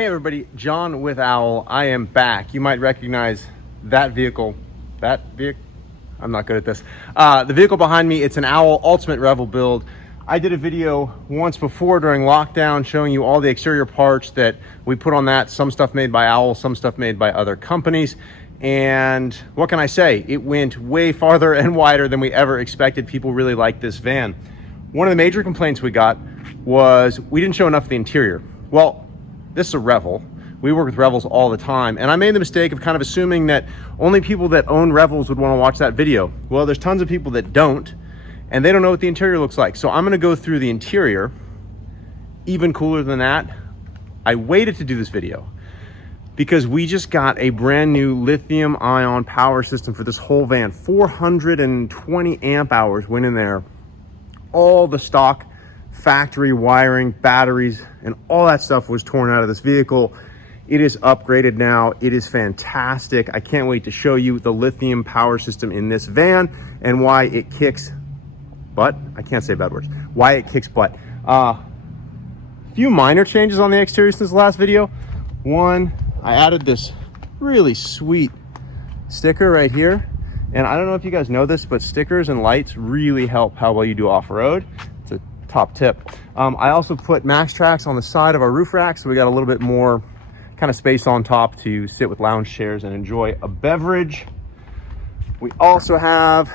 Hey everybody, John with Owl. I am back. You might recognize that vehicle. I'm not good at this. The vehicle behind me, it's an Owl Ultimate Revel Build. I did a video once before during lockdown showing you all the exterior parts that we put on that. Some stuff made by Owl, some stuff made by other companies. And what can I say? It went way farther and wider than we ever expected. People really like this van. One of the major complaints we got was we didn't show enough of the interior. Well, this is a Revel. We work with Revels all the time. And I made the mistake of kind of assuming that only people that own Revels would want to watch that video. Well, there's tons of people that don't, and they don't know what the interior looks like. So I'm going to go through the interior. Even cooler than that, I waited to do this video because we just got a brand new lithium-ion power system for this whole van. 420 amp hours went in there. All the stock factory wiring, batteries, and all that stuff was torn out of this vehicle. It is upgraded now. It is fantastic. I can't wait to show you the lithium power system in this van and why it kicks butt. I can't say bad words. Why it kicks butt. Few minor changes on the exterior since the last video. One, I added this really sweet sticker right here. And I don't know if you guys know this, but stickers and lights really help how well you do off-road. It's a top tip. I also put Max Tracks on the side of our roof rack, so we got a little bit more kind of space on top to sit with lounge chairs and enjoy a beverage. We also have,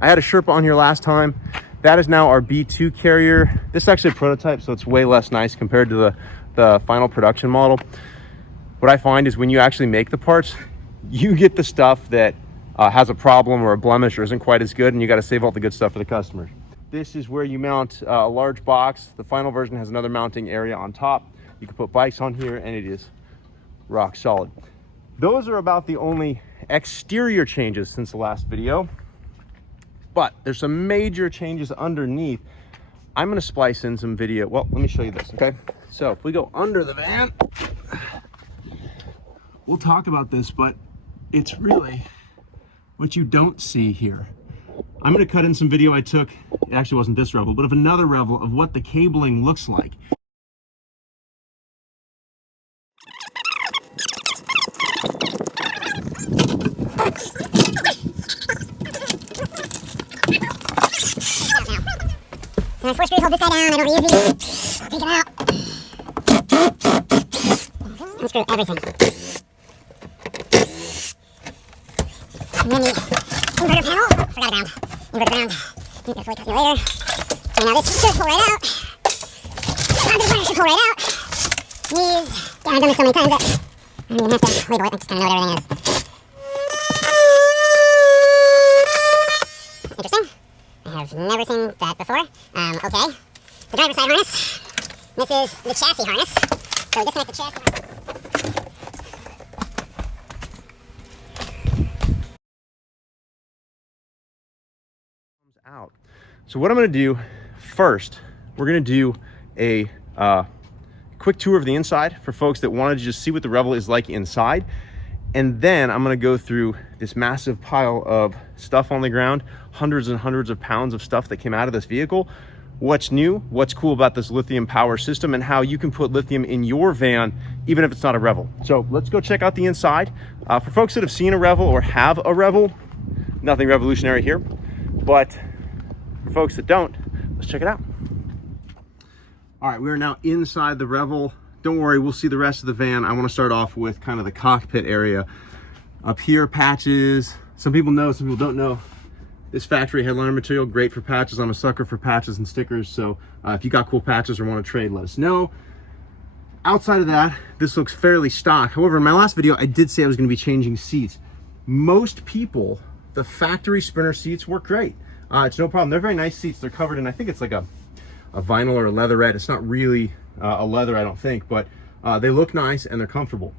I had a Sherpa on here last time. That is now our B2 carrier. This is actually a prototype, so it's way less nice compared to the final production model. What I find is when you actually make the parts, you get the stuff that has a problem or a blemish or isn't quite as good, and you got to save all the good stuff for the customers. This is where you mount a large box. The final version has another mounting area on top. You can put bikes on here and it is rock solid. Those are about the only exterior changes since the last video, but there's some major changes underneath. I'm going to splice in some video. Well, let me show you this, okay? So if we go under the van, we'll talk about this, but it's really what you don't see here. I'm going to cut in some video I took, it actually wasn't this Revel, but of another Revel, of what the cabling looks like. So my force brake, hold this guy down, I don't reuse these. I'll take it out. Unscrew everything. And then the inverter panel, forgot a ground. Inverter ground. You can fully test me later. Okay, now this should pull right out. Positive wire should pull right out. These, yeah, I've done this so many times that I don't even have to label it, I just kind of know what everything is. Interesting. I have never seen that before. Okay. The driver's side harness. This is the chassis harness. So we disconnect the chassis harness. Out. So what I'm going to do first, we're going to do a quick tour of the inside for folks that wanted to just see what the Revel is like inside. And then I'm going to go through this massive pile of stuff on the ground, hundreds and hundreds of pounds of stuff that came out of this vehicle. What's new, what's cool about this lithium power system, and how you can put lithium in your van, even if it's not a Revel. So let's go check out the inside. For folks that have seen a Revel or have a Revel, nothing revolutionary here. But for folks that don't, let's check it out. All right, we are now inside the Revel. Don't worry, we'll see the rest of the van. I want to start off with kind of the cockpit area. Up here, patches. Some people know, some people don't know. This factory headliner material, great for patches. I'm a sucker for patches and stickers. So if you got cool patches or want to trade, let us know. Outside of that, this looks fairly stock. However, in my last video, I did say I was going to be changing seats. Most people, the factory Sprinter seats work great. It's no problem. They're very nice seats. They're covered in, I think it's like a vinyl or a leatherette. It's not really a leather, I don't think, but they look nice and they're comfortable.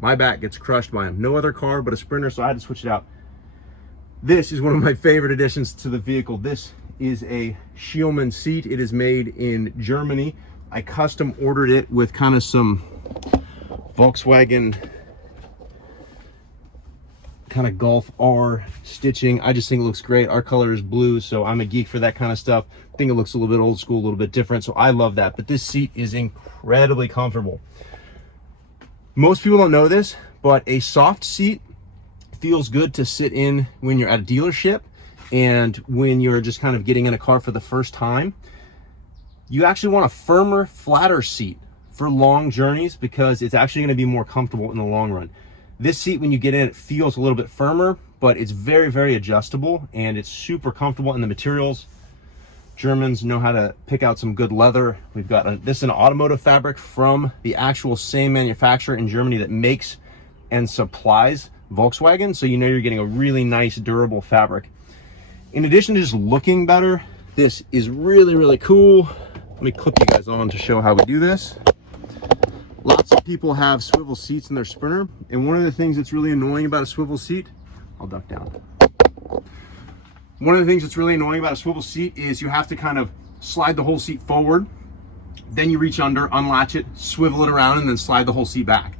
My back gets crushed by them. No other car but a Sprinter, so I had to switch it out. This is one of my favorite additions to the vehicle. This is a Shieldman seat. It is made in Germany. I custom ordered it with kind of some Volkswagen kind of Golf R stitching. I just think it looks great. Our color is blue, so I'm a geek for that kind of stuff. I think it looks a little bit old school, a little bit different, so I love that. But this seat is incredibly comfortable. Most people don't know this, but a soft seat feels good to sit in when you're at a dealership and when you're just kind of getting in a car for the first time. You actually want a firmer, flatter seat for long journeys because it's actually going to be more comfortable in the long run. This seat, when you get in, it feels a little bit firmer, but it's very, very adjustable and it's super comfortable. In the materials, Germans know how to pick out some good leather. We've got this is an automotive fabric from the actual same manufacturer in Germany that makes and supplies Volkswagen, so you know you're getting a really nice, durable fabric. In addition to just looking better, this is really, really cool. Let me clip you guys on to show how we do this. Lots of people have swivel seats in their Sprinter, and one of the things that's really annoying about a swivel seat, I'll duck down. One of the things that's really annoying about a swivel seat is you have to kind of slide the whole seat forward, then you reach under, unlatch it, swivel it around, and then slide the whole seat back.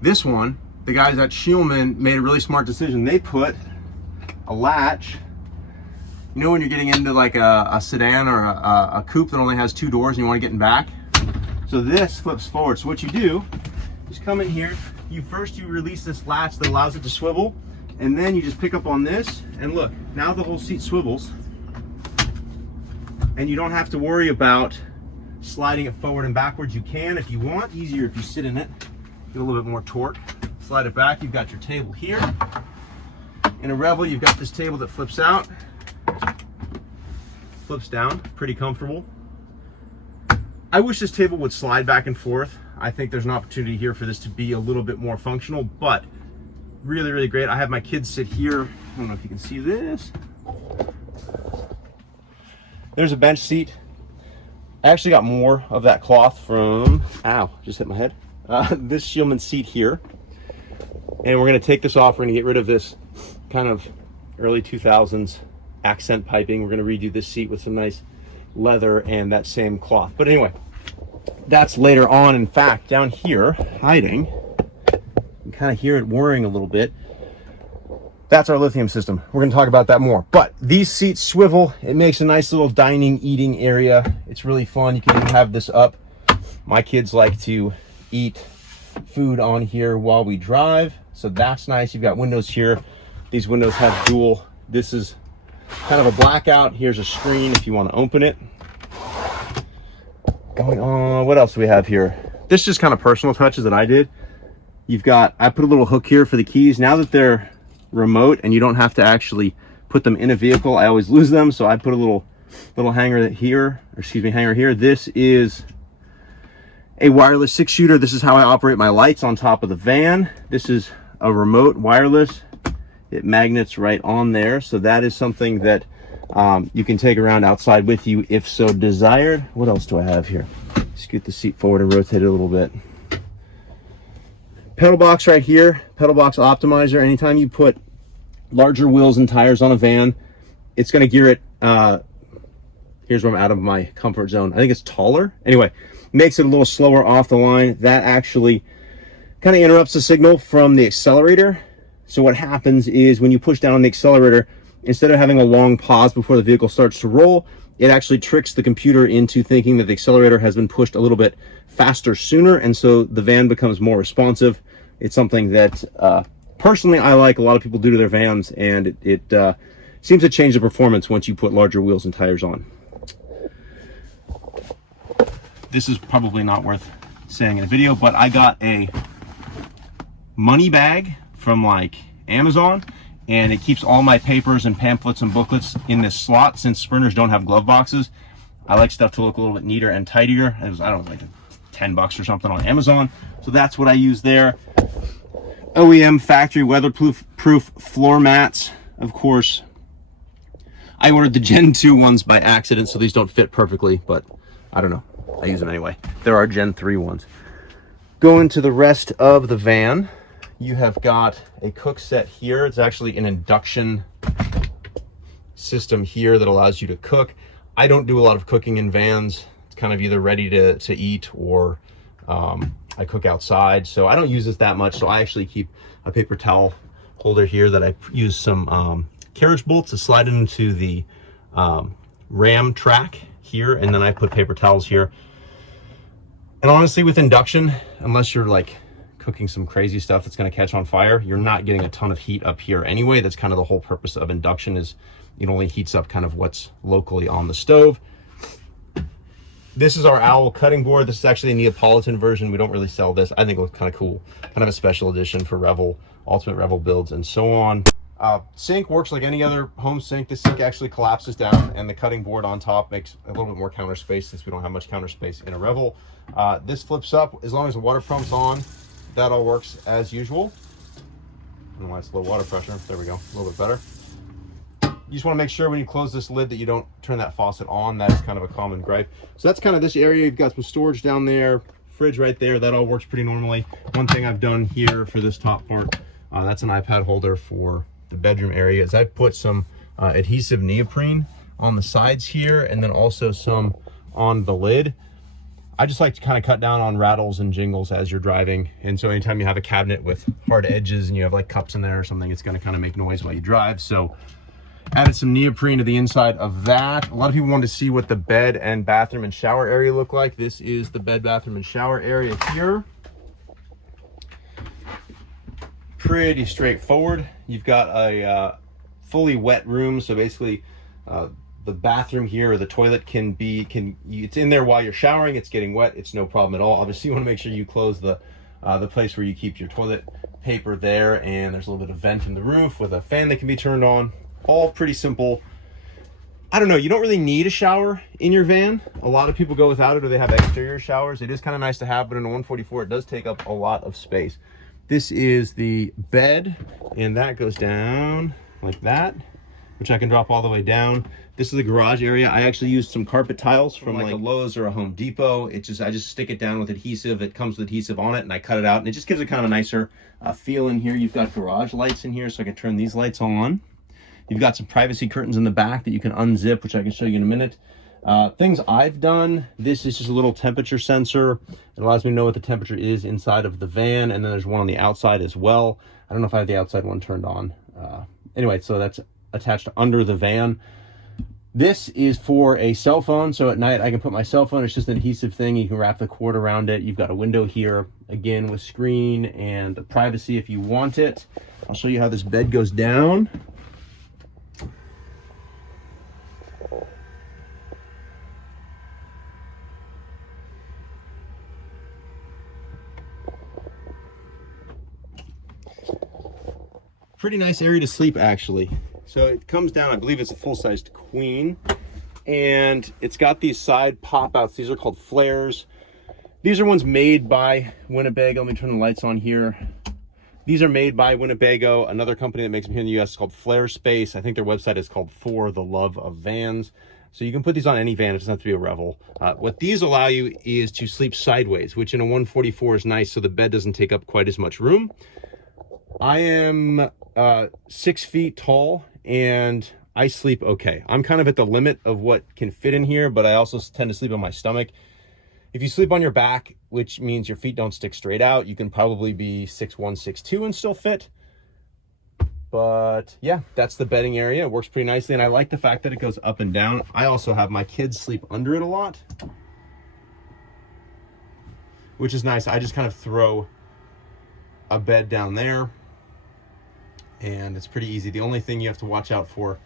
This one, the guys at Shieldman made a really smart decision. They put a latch. You know when you're getting into like a sedan or a coupe that only has 2 doors and you want to get in back? So this flips forward. So what you do is come in here, you release this latch that allows it to swivel, and then you just pick up on this, and look, now the whole seat swivels, and you don't have to worry about sliding it forward and backwards. You can if you want, easier if you sit in it, get a little bit more torque. Slide it back, you've got your table here. In a Revel, you've got this table that flips out, flips down, pretty comfortable. I wish this table would slide back and forth. I think there's an opportunity here for this to be a little bit more functional, but really, really great. I have my kids sit here. I don't know if you can see this. There's a bench seat. I actually got more of that cloth from, ow, just hit my head. This Shieldman seat here. And we're gonna take this off. We're gonna get rid of this kind of early 2000s accent piping. We're gonna redo this seat with some nice leather and that same cloth. But anyway, that's later on. In fact, down here, hiding, you can kind of hear it whirring a little bit. That's our lithium system. We're gonna talk about that more. But these seats swivel. It makes a nice little dining, eating area. It's really fun. You can even have this up. My kids like to eat food on here while we drive. So that's nice. You've got windows here. These windows have dual. This is kind of a blackout. Here's a screen if you want to open it. Going on, what else do we have here? This is just kind of personal touches that I did. I put a little hook here for the keys. Now that they're remote and you don't have to actually put them in a vehicle, I always lose them. So I put a little hanger here, hanger here. This is a wireless 6-shooter. This is how I operate my lights on top of the van. This is a remote wireless. It magnets right on there. So that is something that you can take around outside with you if so desired. What else do I have here? Scoot the seat forward and rotate it a little bit. Pedal box right here, pedal box optimizer. Anytime you put larger wheels and tires on a van, it's going to gear it. Here's where I'm out of my comfort zone. I think it's taller. Anyway, makes it a little slower off the line. That actually kind of interrupts the signal from the accelerator. So what happens is when you push down on the accelerator, instead of having a long pause before the vehicle starts to roll, it actually tricks the computer into thinking that the accelerator has been pushed a little bit faster sooner, and so the van becomes more responsive. It's something that personally I like. A lot of people do to their vans, and it seems to change the performance once you put larger wheels and tires on. This is probably not worth saying in a video, but I got a money bag from like Amazon, and it keeps all my papers and pamphlets and booklets in this slot. Since Sprinters don't have glove boxes, I like stuff to look a little bit neater and tidier. It was, I don't know, like $10 or something on Amazon. So that's what I use there. OEM factory weatherproof floor mats. Of course, I ordered the Gen 2 ones by accident, so these don't fit perfectly, but I don't know. I use them anyway. There are Gen 3 ones. Going to the rest of the van, you have got a cook set here. It's actually an induction system here that allows you to cook. I don't do a lot of cooking in vans. It's kind of either ready to eat or I cook outside. So I don't use this that much. So I actually keep a paper towel holder here that I use some carriage bolts to slide into the ram track here. And then I put paper towels here. And honestly, with induction, unless you're like cooking some crazy stuff that's going to catch on fire, you're not getting a ton of heat up here anyway. That's kind of the whole purpose of induction, is it only heats up kind of what's locally on the stove. This is our owl cutting board. This is actually a Neapolitan version. We don't really sell this. I think it looks kind of cool. Kind of a special edition for Revel, Ultimate Revel builds and so on. Sink works like any other home sink. This sink actually collapses down, and the cutting board on top makes a little bit more counter space since we don't have much counter space in a Revel. This flips up. As long as the water pump's on, that all works as usual. I don't know why it's low water pressure. There we go, a little bit better. You just want to make sure when you close this lid that you don't turn that faucet on. That is kind of a common gripe. So that's kind of this area. You've got some storage down there, fridge right there. That all works pretty normally. One thing I've done here for this top part, that's an iPad holder for the bedroom area, is I put some adhesive neoprene on the sides here, and then also some on the lid. I just like to kind of cut down on rattles and jingles as you're driving. And so anytime you have a cabinet with hard edges and you have like cups in there or something, it's going to kind of make noise while you drive. So added some neoprene to the inside of that. A lot of people want to see what the bed and bathroom and shower area look like. This is the bed, bathroom, and shower area here. Pretty straightforward. You've got a fully wet room, so basically the bathroom here, or the toilet, it's in there while you're showering. It's getting wet. It's no problem at all. Obviously, you want to make sure you close the place where you keep your toilet paper there, and there's a little bit of vent in the roof with a fan that can be turned on. All pretty simple. I don't know, you don't really need a shower in your van. A lot of people go without it, or they have exterior showers. It is kind of nice to have, but in a 144 it does take up a lot of space. This is the bed, and that goes down like that, which I can drop all the way down. This is the garage area. I actually used some carpet tiles from like a Lowe's or a Home Depot. I just stick it down with adhesive. It comes with adhesive on it, and I cut it out, and it just gives it kind of a nicer feel in here. You've got garage lights in here, so I can turn these lights on. You've got some privacy curtains in the back that you can unzip, which I can show you in a minute. Things I've done, this is just a little temperature sensor. It allows me to know what the temperature is inside of the van, and then there's one on the outside as well. I don't know if I have the outside one turned on. Anyway, so that's attached under the van. This is for a cell phone, so at night I can put my cell phone. It's just an adhesive thing. You can wrap the cord around it. You've got a window here, again, with screen and privacy if you want it. I'll show you how this bed goes down. Pretty nice area to sleep, actually. So it comes down, I believe it's a full-sized queen, and it's got these side pop-outs. These are called flares. These are ones made by Winnebago. Let me turn the lights on here. These are made by Winnebago, another company that makes them here in the US called Flare Space. I think their website is called For the Love of Vans. So you can put these on any van. It doesn't have to be a Revel. What these allow you is to sleep sideways, which in a 144 is nice, so the bed doesn't take up quite as much room. I am 6 feet tall, and I sleep okay. I'm kind of at the limit of what can fit in here, but I also tend to sleep on my stomach. If you sleep on your back, which means your feet don't stick straight out, you can probably be 6'1", 6'2", and still fit. But yeah, that's the bedding area. It works pretty nicely, and I like the fact that it goes up and down. I also have my kids sleep under it a lot, which is nice. I just kind of throw a bed down there, and it's pretty easy. The only thing you have to watch out for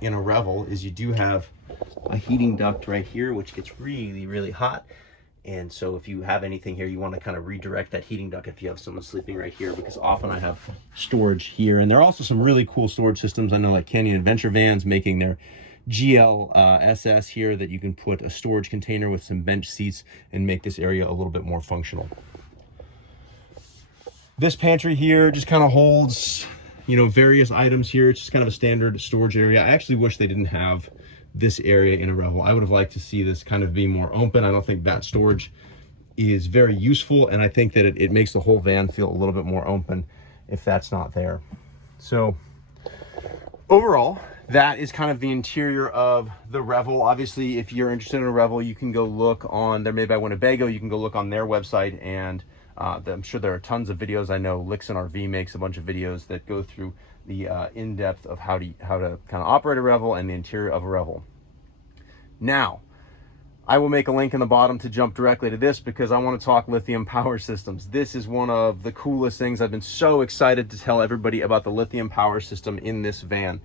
in a Revel is you do have a heating duct right here, which gets really, really hot. And so if you have anything here, you want to kind of redirect that heating duct if you have someone sleeping right here, because often I have storage here. And there are also some really cool storage systems. I know like Canyon Adventure Vans making their GLSS here, that you can put a storage container with some bench seats and make this area a little bit more functional. This pantry here just kind of holds, you know, various items here. It's just kind of a standard storage area. I actually wish they didn't have this area in a Revel. I would have liked to see this kind of be more open. I don't think that storage is very useful, and I think that it makes the whole van feel a little bit more open if that's not there. So overall, that is kind of the interior of the Revel. Obviously, if you're interested in a Revel, you can go look on, they're made by Winnebago. You can go look on their website, and I'm sure there are tons of videos. I know Lixon RV makes a bunch of videos that go through the in-depth of how to kind of operate a Revel and the interior of a Revel. Now, I will make a link in the bottom to jump directly to this because I want to talk lithium power systems. This is one of the coolest things. I've been so excited to tell everybody about the lithium power system in this van.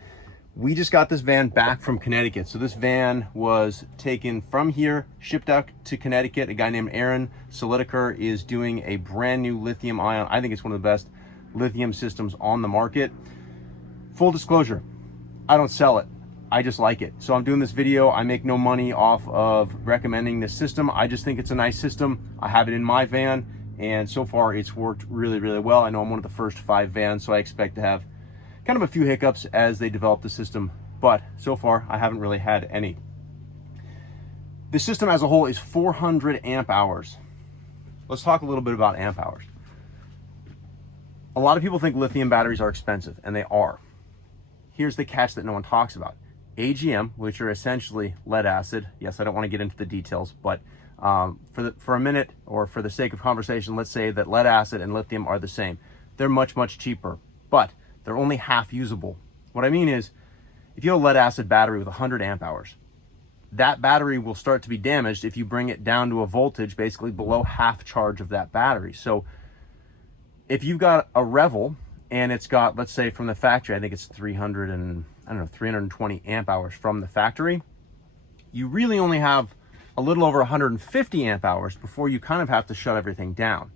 We just got this van back from Connecticut. So this van was taken from here, shipped out to Connecticut. A guy named Aaron Solitiker is doing a brand new lithium ion. I think it's one of the best lithium systems on the market. Full disclosure, I don't sell it. I just like it. So I'm doing this video. I make no money off of recommending this system. I just think it's a nice system. I have it in my van, and so far it's worked really, really well. I know I'm one of the first 5 vans, so I expect to have kind of a few hiccups as they develop the system, but so far I haven't really had any. The system as a whole is 400 amp hours. Let's talk a little bit about amp hours. A lot of people think lithium batteries are expensive, and they are. Here's the catch that no one talks about. AGM, which are essentially lead acid. Yes, I don't want to get into the details, but for a minute, or for the sake of conversation, let's say that lead acid and lithium are the same. They're much, much cheaper, but they're only half usable. What I mean is, if you have a lead acid battery with 100 amp hours, that battery will start to be damaged if you bring it down to a voltage basically below half charge of that battery. So if you've got a Revel and it's got, let's say from the factory, I think it's 320 amp hours from the factory, you really only have a little over 150 amp hours before you kind of have to shut everything down.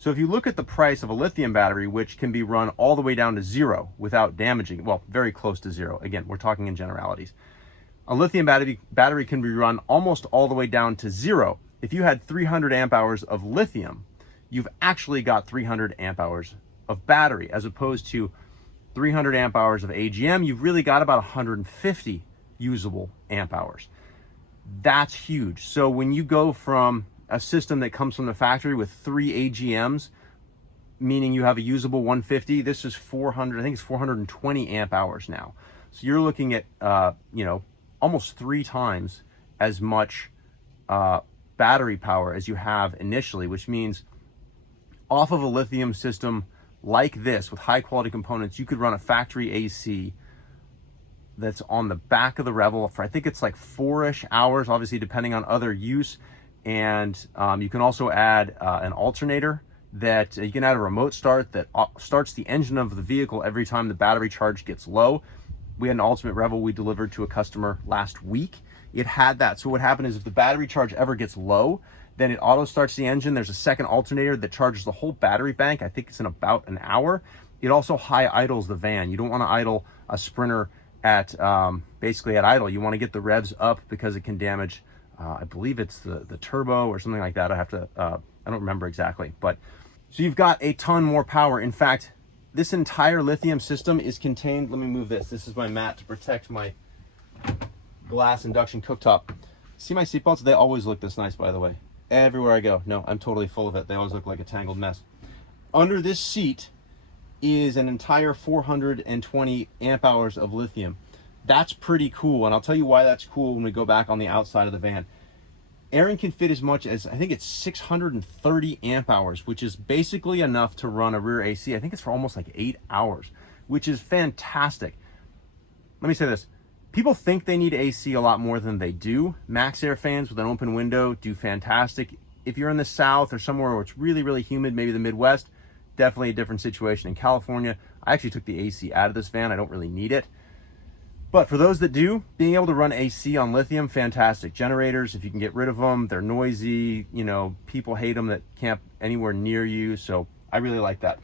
So if you look at the price of a lithium battery, which can be run all the way down to 0 without damaging, well, very close to 0. Again, we're talking in generalities. A lithium battery can be run almost all the way down to 0. If you had 300 amp hours of lithium, you've actually got 300 amp hours of battery, as opposed to 300 amp hours of AGM, you've really got about 150 usable amp hours. That's huge. So when you go from a system that comes from the factory with 3 AGMs, meaning you have a usable 150, this is 400, I think it's 420 amp hours now. So you're looking at, almost 3 times as much battery power as you have initially, which means off of a lithium system like this with high quality components, you could run a factory AC that's on the back of the Revel for, I think it's like 4-ish hours, obviously depending on other use. And you can also add an alternator that you can add a remote start that starts the engine of the vehicle every time the battery charge gets low. We had an Ultimate Revel we delivered to a customer last week. It had that. So what happened is if the battery charge ever gets low, then it auto starts the engine. There's a second alternator that charges the whole battery bank. I think it's in about an hour. It also high idles the van. You don't want to idle a Sprinter at basically at idle. You want to get the revs up because it can damage, I believe it's the turbo or something like that. I have to, I don't remember exactly, but so you've got a ton more power. In fact, this entire lithium system is contained, let me move this. This is my mat to protect my glass induction cooktop. See my seatbelts? They always look this nice, by the way. Everywhere I go. No, I'm totally full of it. They always look like a tangled mess. Under this seat is an entire 420 amp hours of lithium. That's pretty cool, and I'll tell you why that's cool when we go back on the outside of the van. Aaron can fit as much as, I think it's 630 amp hours, which is basically enough to run a rear AC. I think it's for almost like 8 hours, which is fantastic. Let me say this. People think they need AC a lot more than they do. Max Air fans with an open window do fantastic. If you're in the South or somewhere where it's really, really humid, maybe the Midwest, definitely a different situation. In California, I actually took the AC out of this van. I don't really need it. But for those that do, being able to run AC on lithium, fantastic. Generators, if you can get rid of them, they're noisy. You know, people hate them that camp anywhere near you. So I really like that.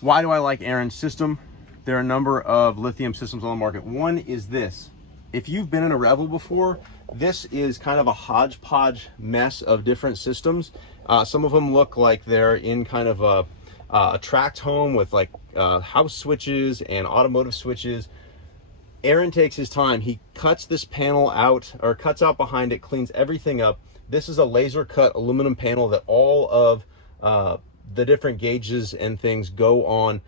Why do I like Aaron's system? There are a number of lithium systems on the market. One is this. If you've been in a Revel before, this is kind of a hodgepodge mess of different systems. Some of them look like they're in kind of a tracked home with like house switches and automotive switches. Aaron takes his time. He cuts this panel out, or cuts out behind it, cleans everything up. This is a laser cut aluminum panel that all of the different gauges and things go on.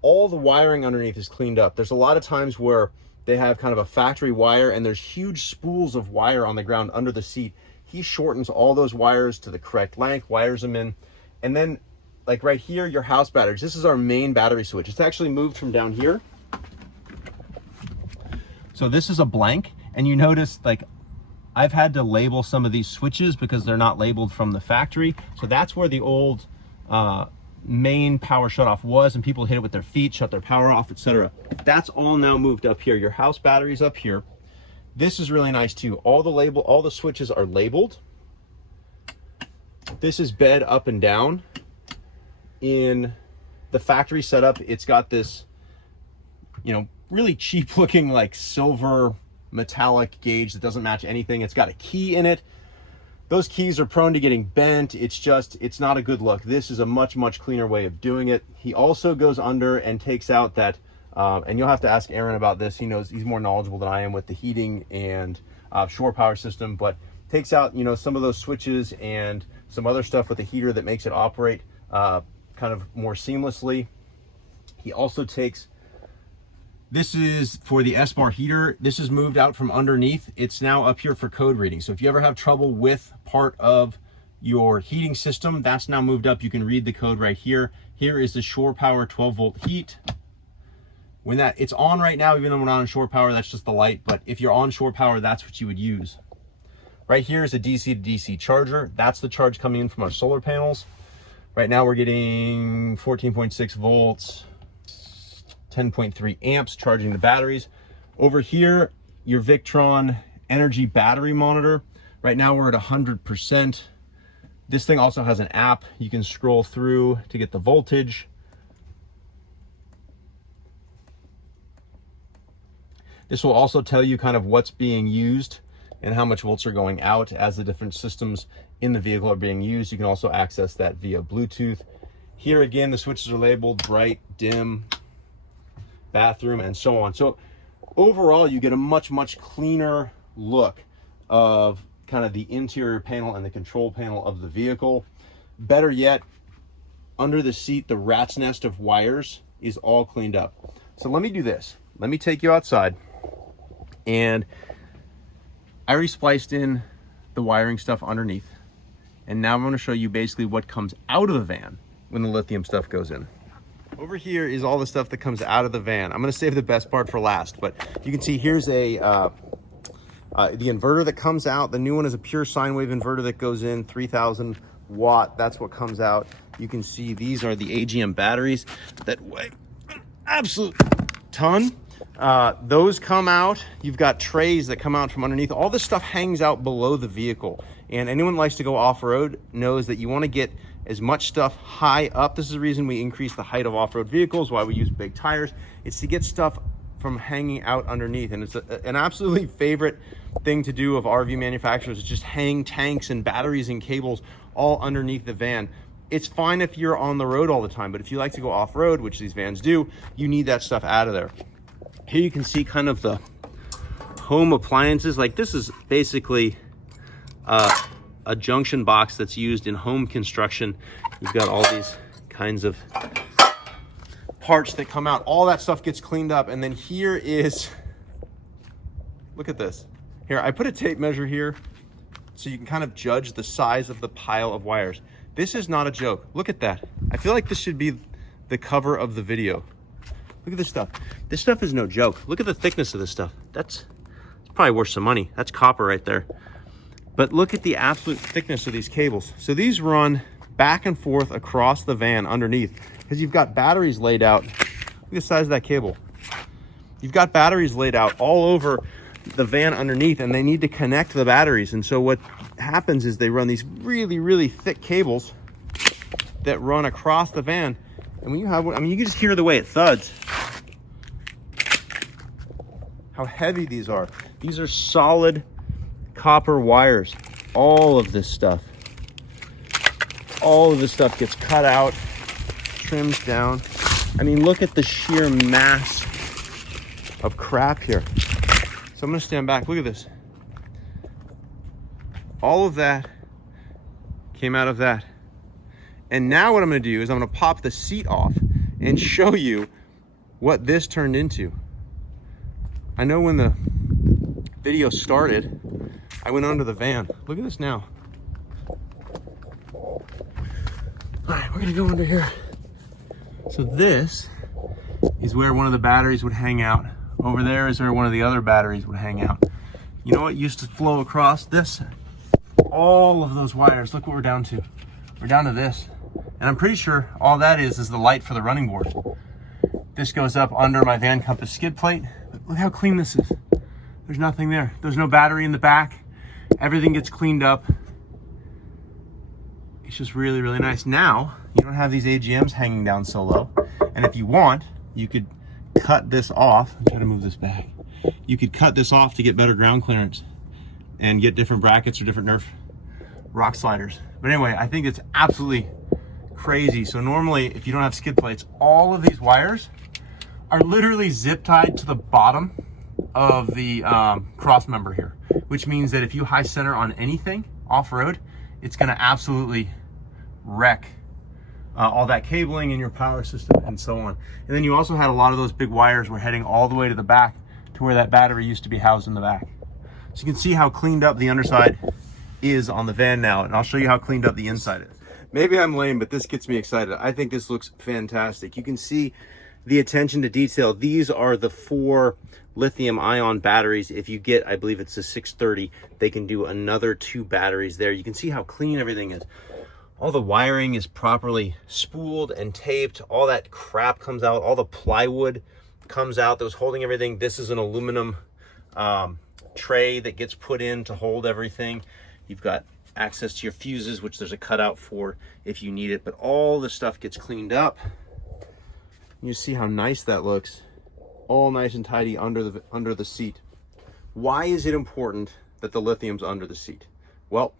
All the wiring underneath is cleaned up. There's a lot of times where they have kind of a factory wire and there's huge spools of wire on the ground under the seat. He shortens all those wires to the correct length, wires them in. And then like right here, your house batteries. This is our main battery switch. It's actually moved from down here. So this is a blank, and you notice like I've had to label some of these switches because they're not labeled from the factory. So that's where the old main power shutoff was, and people hit it with their feet, shut their power off, etc. That's all now moved up here. Your house battery's up here. This is really nice too. All the switches are labeled. This is bed up and down. In the factory setup, it's got this, you know, really cheap looking like silver metallic gauge that doesn't match anything. It's got a key in it. Those keys are prone to getting bent. It's not a good look. This is a much cleaner way of doing it. He also goes under and takes out that, and you'll have to ask Aaron about this. He knows, he's more knowledgeable than I am with the heating and shore power system, but takes out, you know, some of those switches and some other stuff with the heater that makes it operate kind of more seamlessly. He also takes, this is for the S-bar heater. This is moved out from underneath. It's now up here for code reading. So if you ever have trouble with part of your heating system, that's now moved up. You can read the code right here. Here is the shore power 12-volt heat. When it's on right now, even though we're not on shore power, that's just the light. But if you're on shore power, that's what you would use. Right here is a DC to DC charger. That's the charge coming in from our solar panels. Right now we're getting 14.6 volts, 10.3 amps charging the batteries. Over here, your Victron energy battery monitor. Right now we're at 100%. This thing also has an app. You can scroll through to get the voltage. This will also tell you kind of what's being used and how much volts are going out as the different systems in the vehicle are being used. You can also access that via Bluetooth. Here again, the switches are labeled bright, dim, bathroom, and so on. So overall, you get a much cleaner look of kind of the interior panel and the control panel of the vehicle. Better yet, under the seat, the rat's nest of wires is all cleaned up. So let me do this. Let me take you outside, and I already spliced in the wiring stuff underneath. And now I'm going to show you basically what comes out of the van when the lithium stuff goes in. Over here is all the stuff that comes out of the van. I'm going to save the best part for last, but you can see here's the inverter that comes out. The new one is a pure sine wave inverter that goes in, 3000 watt. That's what comes out. You can see these are the AGM batteries that weigh an absolute ton. Those come out. You've got trays that come out from underneath. All this stuff hangs out below the vehicle. And anyone who likes to go off-road knows that you want to get as much stuff high up. This is the reason we increase the height of off-road vehicles, why we use big tires. It's to get stuff from hanging out underneath. And it's an absolutely favorite thing to do of RV manufacturers is just hang tanks and batteries and cables all underneath the van. It's fine if you're on the road all the time, but if you like to go off-road, which these vans do, you need that stuff out of there. Here you can see kind of the home appliances. Like this is basically a junction box that's used in home construction. You've got all these kinds of parts that come out. All that stuff gets cleaned up. And then here is, look at this. Here, I put a tape measure here so you can kind of judge the size of the pile of wires. This is not a joke. Look at that. I feel like this should be the cover of the video. Look at this stuff. This stuff is no joke. Look at the thickness of this stuff. It's probably worth some money. That's copper right there. But look at the absolute thickness of these cables. So these run back and forth across the van underneath because you've got batteries laid out. Look at the size of that cable. You've got batteries laid out all over the van underneath, and they need to connect the batteries. And so what happens is they run these really thick cables that run across the van. And when you have one, I mean, you can just hear the way it thuds. How heavy these are. These are solid copper wires. All of this stuff gets cut out, trimmed down. I mean, look at the sheer mass of crap here. So I'm gonna stand back, look at this. All of that came out of that. And now what I'm gonna do is I'm gonna pop the seat off and show you what this turned into. I know when the video started, I went under the van. Look at this now. All right, we're gonna go under here. So this is where one of the batteries would hang out. Over there is where one of the other batteries would hang out. You know what used to flow across this? All of those wires. Look what we're down to. We're down to this. And I'm pretty sure all that is the light for the running board. This goes up under my Van Compass skid plate. Look how clean this is. There's nothing there. There's no battery in the back. Everything gets cleaned up. It's just really, really nice. Now, you don't have these AGMs hanging down so low. And if you want, you could cut this off. I'm trying to move this back. You could cut this off to get better ground clearance and get different brackets or different Nerf rock sliders. But anyway, I think it's absolutely crazy. So normally, if you don't have skid plates, all of these wires are literally zip tied to the bottom of the cross member here, which means that if you high center on anything off-road, it's gonna absolutely wreck all that cabling in your power system and so on. And then you also had a lot of those big wires were heading all the way to the back to where that battery used to be housed in the back. So you can see how cleaned up the underside is on the van now, and I'll show you how cleaned up the inside is. Maybe I'm lame, but this gets me excited. I think this looks fantastic. You can see the attention to detail. These are the 4 lithium-ion batteries. If you get, I believe it's a 630, they can do another 2 batteries there. You can see how clean everything is. All the wiring is properly spooled and taped. All that crap comes out. All the plywood comes out that was holding everything. This is an aluminum tray that gets put in to hold everything. You've got access to your fuses, which there's a cutout for if you need it, but all the stuff gets cleaned up. You see how nice that looks. All nice and tidy under the seat. Why is it important that the lithium's under the seat? Well,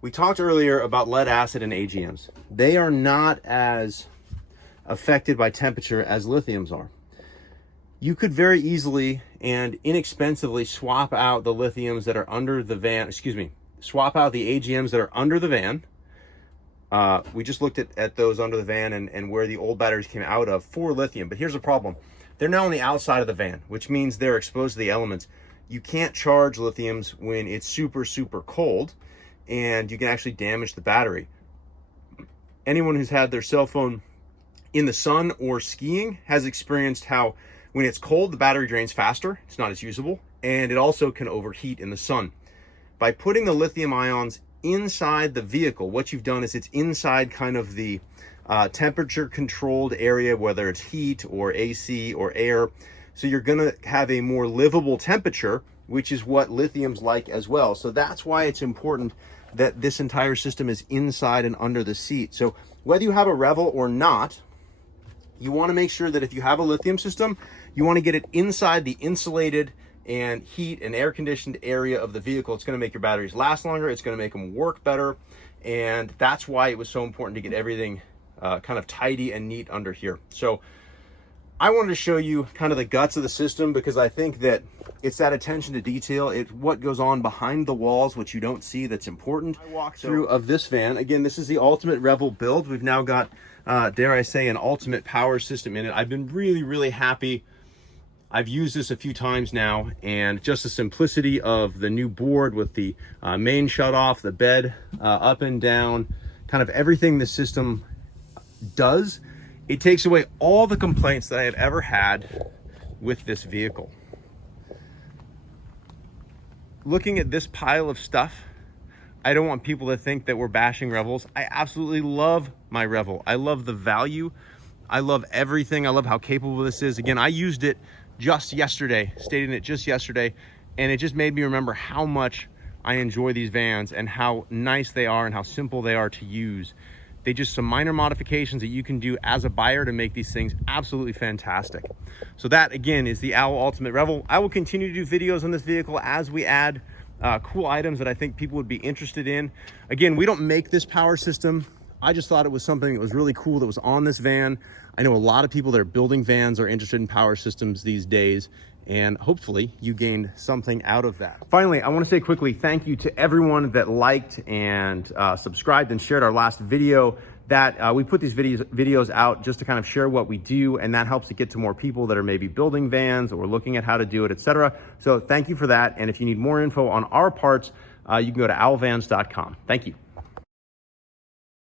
we talked earlier about lead acid and AGMs. They are not as affected by temperature as lithiums are. You could very easily and inexpensively swap out the lithiums that are under the van, swap out the AGMs that are under the van. We just looked at those under the van and where the old batteries came out of for lithium. But here's the problem. They're now on the outside of the van, which means they're exposed to the elements. You can't charge lithiums when it's super, super cold, and you can actually damage the battery. Anyone who's had their cell phone in the sun or skiing has experienced how when it's cold, the battery drains faster. It's not as usable, and it also can overheat in the sun. By putting the lithium ions inside the vehicle, what you've done is it's inside kind of the temperature controlled area, whether it's heat or AC or air. So you're gonna have a more livable temperature, which is what lithium's like as well. So that's why it's important that this entire system is inside and under the seat. So whether you have a Revel or not, you wanna make sure that if you have a lithium system, you wanna get it inside the insulated and heat and air conditioned area of the vehicle. It's gonna make your batteries last longer. It's gonna make them work better. And that's why it was so important to get everything kind of tidy and neat under here. So I wanted to show you kind of the guts of the system because I think that it's that attention to detail. It's what goes on behind the walls, which you don't see, that's important. I walked through of this van. Again, this is the ultimate Revel build. We've now got, dare I say, an ultimate power system in it. I've been really, really happy. I've used this a few times now, and just the simplicity of the new board with the main shut off, the bed up and down, kind of everything the system does, it takes away all the complaints that I have ever had with this vehicle. Looking at this pile of stuff, I don't want people to think that we're bashing Revels. I absolutely love my Revel. I love the value. I love everything. I love how capable this is. Again, I used it just yesterday, stayed in it just yesterday, and it just made me remember how much I enjoy these vans and how nice they are and how simple they are to use. They just some minor modifications that you can do as a buyer to make these things absolutely fantastic. So that again is the Owl Ultimate Revel. I will continue to do videos on this vehicle as we add cool items that I think people would be interested in. Again, we don't make this power system. I just thought it was something that was really cool that was on this van. I know a lot of people that are building vans are interested in power systems these days, and hopefully you gained something out of that. Finally, I want to say quickly thank you to everyone that liked and subscribed and shared our last video. That we put these videos out just to kind of share what we do, and that helps to get to more people that are maybe building vans or looking at how to do it, etc. So thank you for that, and if you need more info on our parts, you can go to owlvans.com. Thank you.